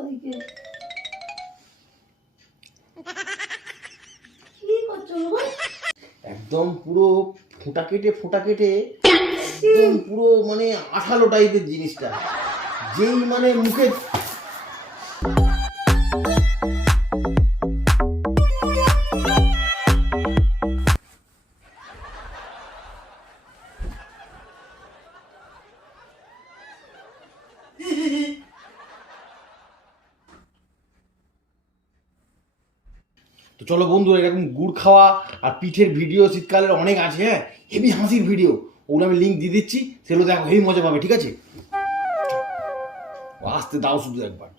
ওদিকে কি করছো? একদম পুরো ফোঁটা কেটে একদম পুরো মানে আঠালো টাইপের জিনিসটা, যেই মানে মুখে তো চলো বন্ধুরা, এরকম গুড় খাওয়া আর পিঠের ভিডিও শীতকালের অনেক আছে, হ্যাঁ, হেভি হাসির ভিডিও, ওগুলো আমি লিঙ্ক দিয়ে দিচ্ছি, সেগুলো দেখো, হেভি মজা পাবে, ঠিক আছে? আসতে দাও শুধু একবার।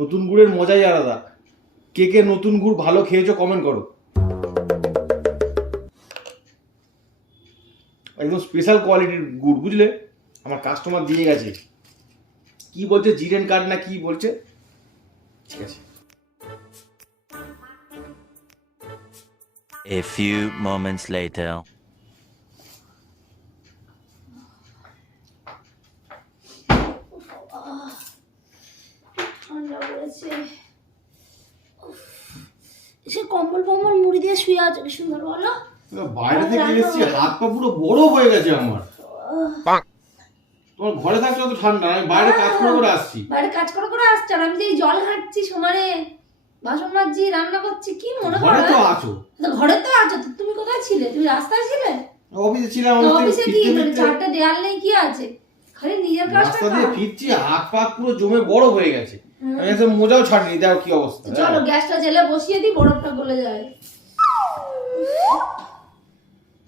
নতুন গুড়ের মজাই আলাদা। কে কে নতুন গুড় ভালো খেয়েছো কমেন্ট করো। একদম স্পেশাল কোয়ালিটির গুড়, বুঝলে? আমার কাস্টমার দিয়ে গেছে, কি বলছে, জিরেন কার্ড না কি বলছে, ঠিক আছে। A few moments later. ঠান্ডা পড়েছে। সে কম্বল ফম্বল মুড়ি দিয়ে শুয়ে আছে, কি সুন্দর বলো। বাইরে থেকে এসেছি, হাত পা পুরো বড় হয়ে গেছে আমার। তোমার ঘরে থাকছো তো ঠান্ডা, আমি বাইরে কাজ করে আসছি। বাইরে কাজ করে আসছি, আর আমি যে জল ঘাটছি সমানে, বাসন মাজছি, রান্না করছি, কি মনে হয়? ঘরে তো আছো, ঘরে তো আছো, তুমি কোথায় ছিলে? তুমি রাস্তায় ছিলে? অফিসে ছিলাম। অফিসে কি চারটা দেয়াল নেই, কি আছে? খালি নিজের কাজটা রাস্তা দিয়ে ফিরছি, হাত পা পুরো জমে বড় হয়ে গেছে, আমি একদম মোজাও ছাড়িনি, দেখো কি অবস্থা। চলো গ্যাসটা জেলে বসিয়ে দিই, বরফটা গলে যায়।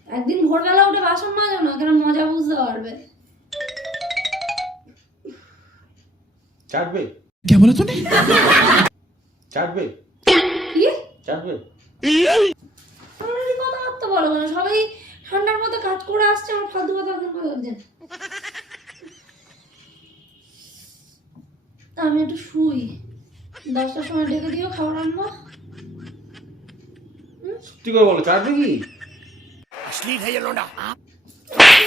একদিন ভোরবেলা উঠে বাসন মাজো না, কেন মজা বুঝতে পারবে। চাটবে? क्या बोला तूने? চাটবে? কি চাটবে? অলরেডি কথাবার্তা বলো না, সবাই ঠান্ডার মধ্যে কাজ করে আসছে, আমার ফালতু কথা কেন বলছেন? আমি একটু শুই, 10টার সময় ডেকে দিও, খাবার আনবো। সত্যি করে বলো, চাটবে কি?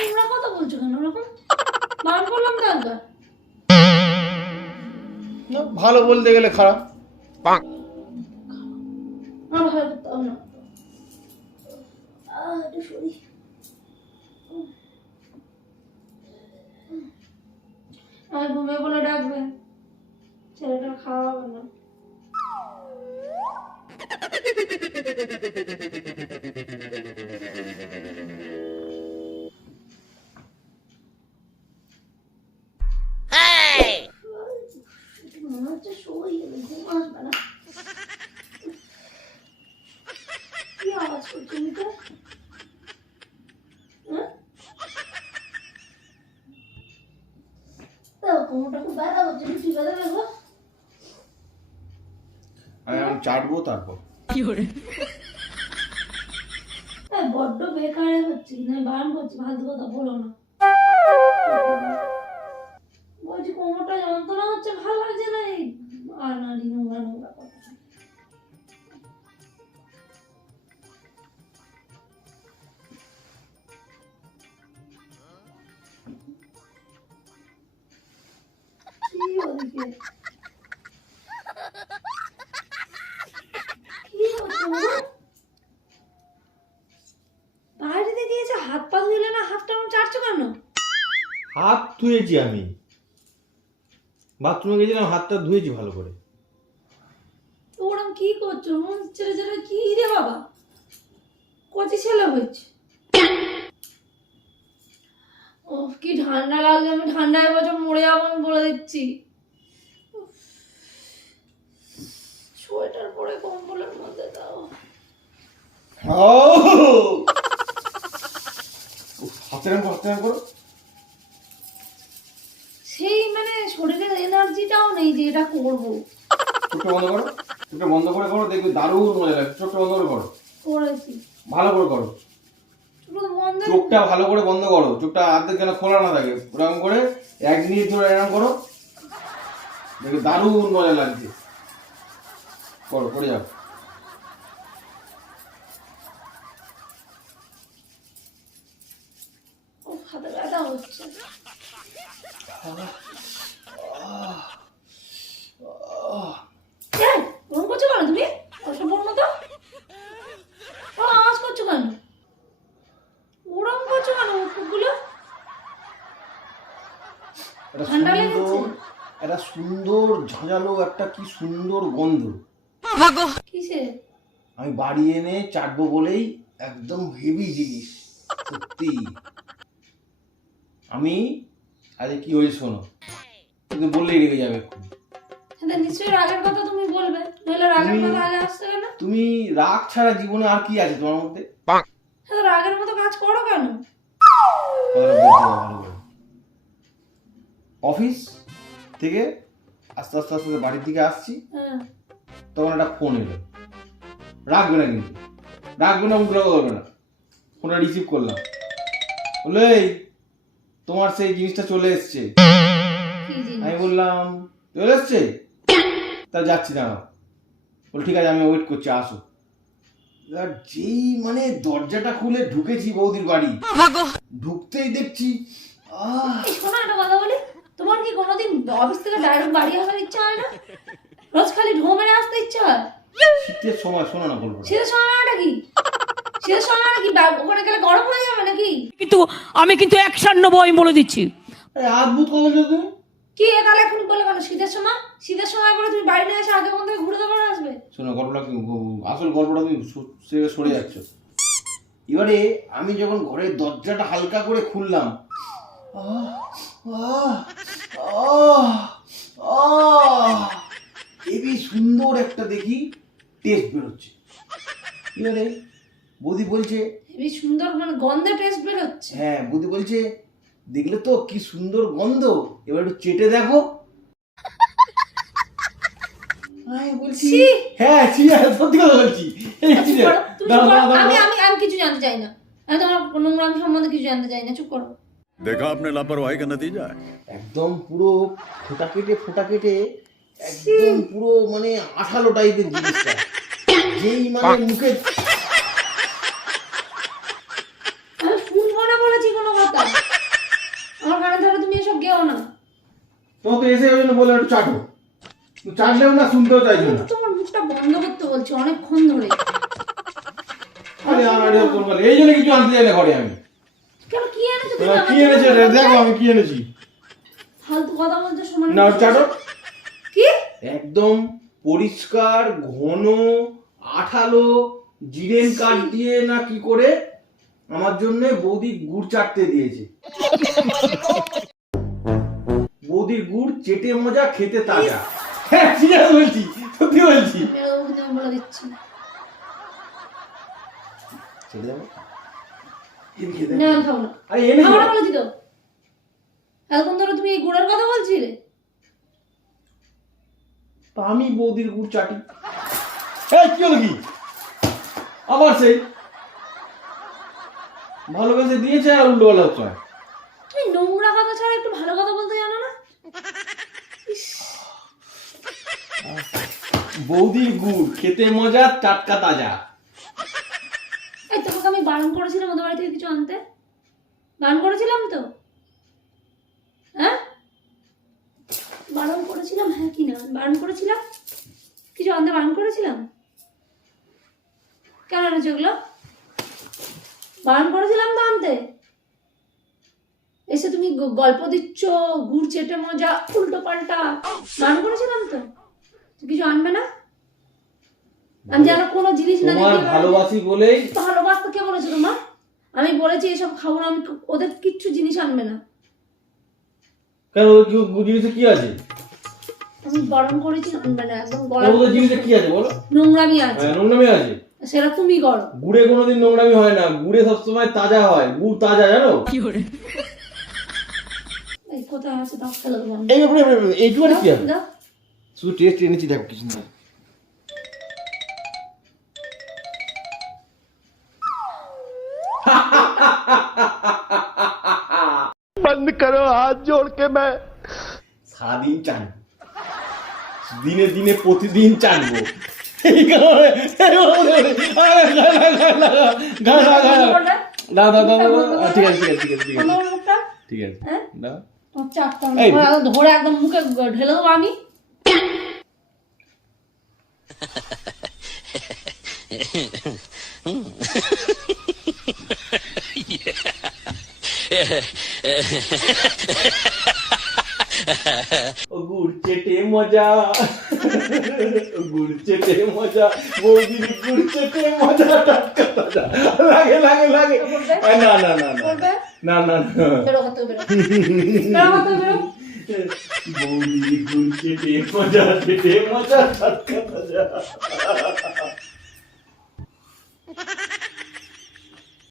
তোমরা কথা বলছো কেন ওরকম? বারণ করলাম তো একবার। না, ভালো বলতে গেলে খারাপ। আমার ভালো করতে হবে না। একটু শুই। আমি ঘুমিয়ে বলে ডাকবে, ছেলেটা খাওয়া হবে না। মনে হচ্ছে শুই, ঘুম আসবে না। কি আওয়াজ করছো মিতা? কোমরটা খুব ব্যথা করছে, একটু ঠিক আছে দেখো। আমি চাটবো তারপর। বড্ড বেকারে হচ্ছে, না বারণ করছি, ফালতু কথা বলো না। বলছি কোমরটা যন্ত্রণা হচ্ছে, ভালো লাগছে না, এই আর নারী নোংরা নোংরা কথা। বাইরে থেকে এসে হাত পা ধুইলে না, হাতটা আমার চাটছো কেন? হাত ধুয়েছি আমি, বাথরুমে গেছিলাম, হাতটা ধুয়েছি ভালো করে। ওরম কি করছো? ছেলে ছেলে কি রে বাবা, কচি ছেলে হয়েছে। ও কি ঠান্ডা লাগছে, আমি ঠান্ডায় বছর মরে যাবো, আমি বলে দিচ্ছি। সোয়েটার পরে কম্বলের মধ্যে দাও। হাতে করো। সেই মানে শরীরের এনার্জিটাও নেই যে এটা করবো। চোখটা বন্ধ করে করো, দেখবে দারুণ মজা লাগে। চোখটা বন্ধ করে করো। করেছি, ভালো করে করো। চোখটা ভালো করে বন্ধ করো, চোখটা আর্ধেক যেন খোলা না থাকে, ওরকম করে 1 মিনিট ধরে এরকম করো, দেখবে দারুণ মজা লাগছে। করো, করে যাও। হাতে ব্যথা হচ্ছে। ওরকম করছো কেন তুমি? ওসব বললো তো আওয়াজ করছো কেন? ওরকম করছো কেন কুকুরগুলো? ঠান্ডা লেগেছে? একটা সুন্দর ঝাঁঝালো একটা কি সুন্দর গন্ধ। কিসে? আমি বাড়ি এনে চাটবো বলেই একদম হেভি জিনিস সত্যি। আমি আরে কি হয়েছে শোনো, কিন্তু বললেই রেগে যাবে। নিশ্চয়ই রাগের কথা তুমি বলবে, নইলে রাগের কথা আগে আসছে কেন? তুমি রাগ ছাড়া জীবনে আর কি আছে তোমার মধ্যে? রাগের মতো কাজ করো কেন? অফিস থেকে আস্তে আস্তে আস্তে বাড়ির দিকে আসছি, হ্যাঁ তখন একটা ফোন এলো। রাখবে না কিন্তু, রাখবে না, উঠে করবে না। ফোনটা রিসিভ করলাম, বলে তোমার সেই জিনিসটা চলে এসছে। কি জিনিস? আমি বললাম চলে এসছে, তা যাচ্ছি না। বল ঠিক আছে, আমি ওয়েট করছি, আসো। এবার যেই মানে দরজাটা খুলে ঢুকেছি বৌদির বাড়ি, ঢুকতেই দেখছি এই শোনো একটা কথা বলি, তোমার কি কোনোদিন অফিস থেকে ডাইরেক্ট বাড়ি আসার ইচ্ছা হয় না? রোজ খালি ঢো মেরে আসতে ইচ্ছা হয়? শীতের সময় শোনো না গল্প, শীতের সময় মানেটা কি? শীতের সময় মানে কি? ওখানে গেলে গরম হয়ে যাবে নাকি? কিন্তু আমি কিন্তু 191 আমি বলে দিচ্ছি। আদভুত কথা বলছো তুমি। কি তাহলে এখন বলে কেন শীতের সময়? শীতের সময় করে তুমি বাড়ি নিয়ে এসে আগে মন থেকে ঘুরে দেবো আসবে? শোনো গল্পটা কি, আসল গল্পটা তুমি সরে যাচ্ছ। এবারে আমি যখন ঘরের দরজাটা হালকা করে খুললাম, হেবি সুন্দর একটা দেখি টেস্ট বেরোচ্ছে। এবারে বৌদি বলছে, হেবি সুন্দর মানে গন্ধে টেস্ট বেরোচ্ছে? হ্যাঁ বৌদি বলছে দেখলে তো কি সুন্দর গন্ধ, এবার একটু চেটে দেখো। আমি বলছি ছি! হ্যাঁ সত্যি কথা বলছি। চুপ করো, তুমি চুপ করো। আমি কিছু জানতে চাই না, আমি তোমার নোংরামি সম্বন্ধে কিছু জানতে চাই না, চুপ করো। देखा आपने लापरवाही का नतीजा है। একদম পুরো ফোঁটা কেটে একদম পুরো মানে আঠালো টাইপের জিনিসটা, যেই মানে মুখে। আমি শুনবো না বলেছি কোনো কথা, আমার কানে ধরে তুমি এসব গেও না। তোমাকে এসে ওই জন্য বলে একটু চাটো, চাটলেও না শুনতেও চাইছো না। তোমার মুখটা বন্ধ করতে বলছি অনেকক্ষণ ধরে। আরে আরে বলে এই জন্য কিছু আনতে যাই না ঘরে আমি। কেন কি এনেছো তুমি? কি এনেছে দেখো আমি কি এনেছি। ফালতু কথা বলতে সময় না চাটো। কি একদম পরিষ্কার ঘন আঠালো জিরেন কাঠ দিয়ে না কি করে আমার জন্য বৌদি গুড় চাটতে দিয়েছে। বৌদির গুড় চেটে মজা, খেতে তাজা। হ্যাঁ ঠিক আছে বলছি, সত্যি বলছি। আমি বলে দিচ্ছি ছেড়ে দেবো? না আমি খাবো না। আরে এনে খাবো না বলেছি তো। এতক্ষণ ধরে তুমি এই গুড়ের কথা বলছিলে। আমি বৌদির গুড় চাটি। এই কি হলো কি? আবার সেই ভালোবেসে দিয়েছে আর উল্টো পাল্টা হচ্ছে। তুমি নোংরা কথা ছাড়া একটু ভালো কথা বলতে জানো না? বৌদির গুড় খেতে মজা, টাটকা তাজা। এই তোমাকে আমি বারণ করেছিলাম ওদের বাড়ি থেকে কিছু আনতে? বারণ করেছিলাম তো? হ্যাঁ বারণ করেছিলাম, হ্যাঁ কি না বারণ করেছিলাম? কিছু আনতে বারণ করেছিলাম? কেন এনেছো ওগুলো? বারণ করেছিলাম তো আনতে। এসে তুমি গল্প দিচ্ছ গুড় চেটে মজা উল্টো পাল্টা। বারণ করেছিলাম তো কিছু আনবে না। আমি যেন কোনো জিনিস না তোমার দেখি। ভালোবাসি বলেই। ভালোবাসতে কে বলেছে তোমার? আমি বলেছি এসব খাবো না, আমি ওদের কিচ্ছু জিনিস আনবে না। কেন জিনিসে কি আছে? আমি বারণ করেছি আনবে না, একদম ওদের জিনিসে কি আছে বলো? নোংরামি আছে। হ্যাঁ নোংরামি আছে, সেটা তুমি করো। গুড়ে কোনোদিন নোংরামি হয় না, গুড়ে সবসময় তাজা হয়, গুড় তাজা জানো। এই কোথায় আছে দাও ফেলে দেবো আমি। এই ব্যাপারে এইটুকু আর কি আছে? দাও। শুধু টেস্ট এনেছি, দেখো কিছু না। बंद करो हाथ जोड़ के मैं সারাদিন চানবো, দিনে দিনে প্রতিদিন চানবো। এই কারণে ঠিক আছে ঠিক আছে ঠিক আছে ঠিক আছে আমার মুখটা ঠিক আছে হ্যাঁ? না তোমার চারটা এই। ধরে একদম মুখে ঢেলে দেবো আমি। ও গুড় চেটে মজা, গুড় চেটে মজা, বৌদির গুড় চেটে মজা, টাটকা তাজা। লাগে লাগে লাগে। না না না না বলবে? না না না। বেরো ঘর থেকে বেরো। বেরো ঘর থেকে বেরো। বৌদির গুড় চেটে মজা, টাটকা তাজা।